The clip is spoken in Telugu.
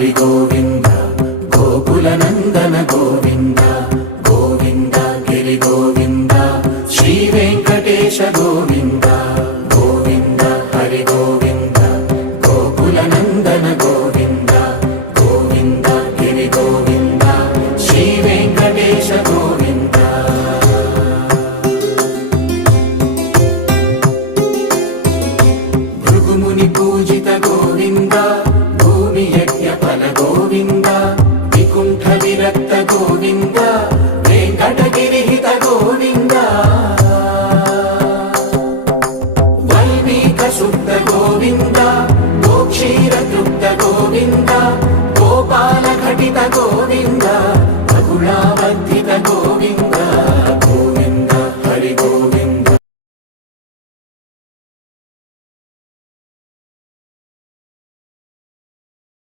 హరి గోవింద గోకుల నందన గోవింద గోవింద గిరి గోవింద శ్రీ వెంకటేశ గోవింద గోవింద హరి గోవింద గోకుల నందన గోవింద గోవింద గిరి గోవింద శ్రీ వెంకటేశ గోవింద భృగుముని పూజిత గోవింద భూమి యజ్ఞ ఫల గోవింద వికుంఠ విరక్త గోవింద వెంకటగిరిహిత గోవింద వైదిక శుద్ధ గోవింద గోక్షీర తృప్త గోవింద గోపాల ఘటిత గోవింద